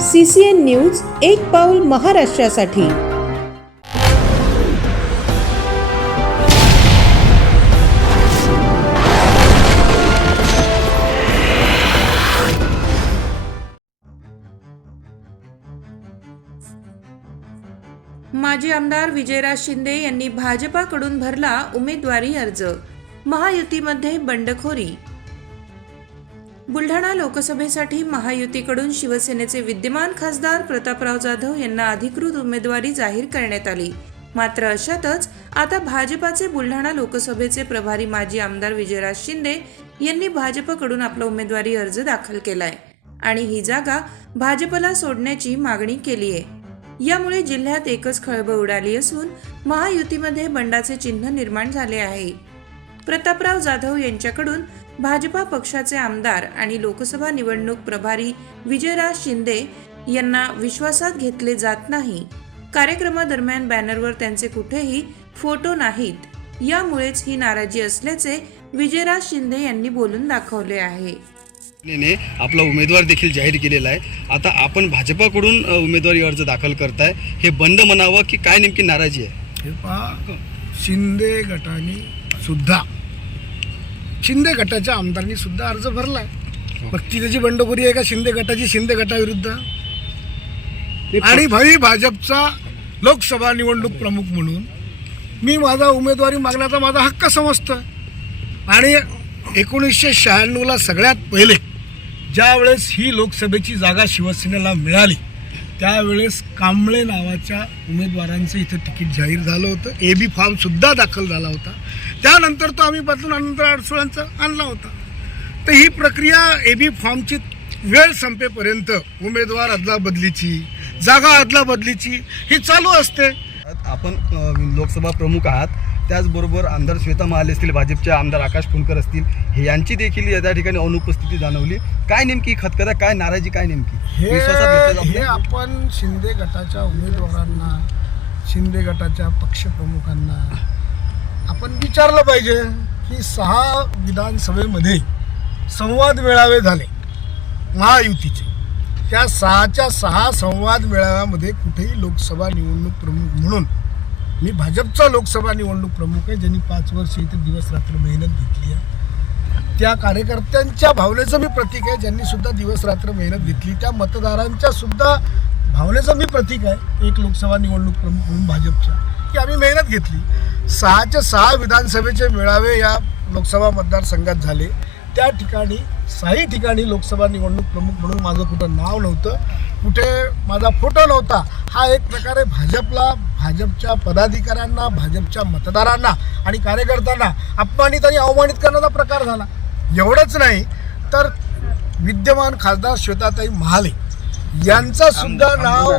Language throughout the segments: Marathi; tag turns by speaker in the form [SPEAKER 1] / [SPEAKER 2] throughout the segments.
[SPEAKER 1] सी सी एन न्यूज एक पाऊल महाराष्ट्रासाठी.
[SPEAKER 2] माजी आमदार विजयराज शिंदे यांनी भाजपाकडून भरला उमेदवारी अर्ज. महायुतीमध्ये बंडखोरी बुलढाणा लोकसभेसाठी महायुतीकडून शिवसेनेचे विद्यमान खासदार प्रतापराव जाधव यांना अधिकृत उमेदवारी जाहीर करण्यात आली. मात्र अशातच आता भाजपाचे बुलढाणा लोकसभेचे प्रभारी माजी आमदार विजयराज शिंदे यांनी भाजपकडून आपला उमेदवारी अर्ज दाखल केलाय आणि ही जागा भाजपला सोडण्याची मागणी केली आहे. यामुळे जिल्ह्यात एकच खळबळ उडाली असून महायुतीमध्ये बंडाचे चिन्ह निर्माण झाले आहे. प्रतापराव जाधव यांच्याकडून भाजपा पक्षाचे आमदार आणि लोकसभा निवडणूक प्रभारी विजयराज शिंदे यांना विश्वासात घेतले जात नाही. कार्यक्रमादरम्यान बॅनरवर त्यांचे कुठेही फोटो नाहीत. यामुळेच ही नाराजी असल्याचे विजयराज शिंदे यांनी बोलून दाखवले आहे.
[SPEAKER 3] ने आपला उमेदवार देखील जाहीर केलेला आहे. आता आपण भाजपाकडून उमेदवारी अर्ज दाखल करताय. हे बंद म्हणावं की काय नेमकी नाराजी आहे?
[SPEAKER 4] हे पहा शिंदे गटाने सुद्धा शिंदे गटाच्या आमदारांनी सुद्धा अर्ज भरलाय. मग ती त्याची बंडखोरी आहे का शिंदे गटाची शिंदे गटाविरुद्ध? आणि भाई भाजपचा लोकसभा निवडणूक प्रमुख म्हणून मी माझा उमेदवारी मागण्याचा माझा हक्क समजतो आणि एकोणीसशे शहाण्णवला सगळ्यात पहिले ज्यावेळेस ही लोकसभेची जागा शिवसेनेला मिळाली त्यावेळेस कांबळे नावाच्या उमेदवारांचं इथं तिकीट जाहीर झालं होतं. ए बी फॉर्मसुद्धा दाखल झाला होता. त्यानंतर तो आम्ही बदलून अनंतर अडसुळांचा आणला होता. तर ही प्रक्रिया ए बी फॉर्मची वेळ संपेपर्यंत उमेदवार अदलाबदलीची जागा अदलाबदलीची ही चालू असते.
[SPEAKER 3] आपण लोकसभा प्रमुख आहात. त्याचबरोबर आमदार श्वेता महाले असतील भाजपचे आमदार आकाश फुंकर असतील हे यांची देखील या त्या ठिकाणी अनुपस्थिती जाणवली. काय नेमकी खतखता काय नाराजी काय नेमकी?
[SPEAKER 4] हे? आपण शिंदे गटाच्या उमेदवारांना शिंदे गटाच्या पक्षप्रमुखांना आपण विचारलं पाहिजे की सहा विधानसभेमध्ये संवाद मेळावे झाले महायुतीचे. त्या सहाच्या सहा संवाद मेळाव्यामध्ये कुठेही लोकसभा निवडणूक प्रमुख म्हणून मी भाजपचा लोकसभा निवडणूक प्रमुख आहे ज्यांनी पाच वर्ष इथे दिवस रात्र मेहनत घेतली आहे. त्या कार्यकर्त्यांच्या भावनेचं मी प्रतीक आहे ज्यांनी सुद्धा दिवस रात्र मेहनत घेतली. त्या मतदारांच्या सुद्धा भावनेचं मी प्रतीक आहे एक लोकसभा निवडणूक प्रमुख म्हणून भाजपच्या की आम्ही मेहनत घेतली. सहाच्या सहा विधानसभेचे मेळावे या लोकसभा मतदारसंघात झाले. त्या ठिकाणी सहाही ठिकाणी लोकसभा निवडणूक प्रमुख म्हणून माझं कुठं नाव नव्हतं. कुठे माझा फोटो नव्हता. हा एक प्रकारे भाजपला भाजपच्या पदाधिकाऱ्यांना भाजपच्या मतदारांना आणि कार्यकर्त्यांना अपमानित आणि अवमानित करण्याचा प्रकार झाला. एवढंच नाही तर विद्यमान खासदार श्वेताताई महाले यांचं सुद्धा नाव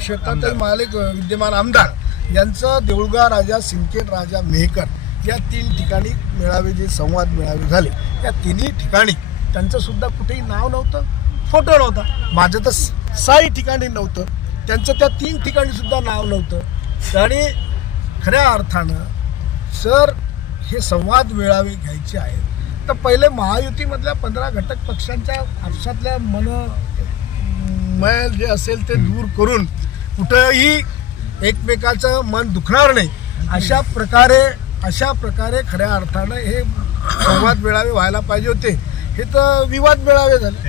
[SPEAKER 4] श्वेताताई महाले विद्यमान आमदार. यांचं देऊळगा राजा सिंदखेड राजा मेहकर या तीन ठिकाणी मेळावे जे संवाद मेळावे झाले या तिन्ही ठिकाणी त्यांचं सुद्धा कुठेही नाव नव्हतं. फोटो नव्हता माझं तर स- सहाही ठिकाणी नव्हतं. त्यांचं त्या तीन ठिकाणी सुद्धा नाव नव्हतं. आणि खऱ्या अर्थानं सर हे संवाद मेळावे घ्यायचे आहेत. तर पहिले महायुतीमधल्या पंधरा घटक पक्षांच्या आपसातल्या मन मैल जे असेल ते दूर करून कुठंही एकमेकाचं मन दुखणार नाही. अशा प्रकारे अशा प्रकारे खऱ्या अर्थानं हे संवाद मेळावे व्हायला पाहिजे होते. हे तर विवाद मेळावे झाले.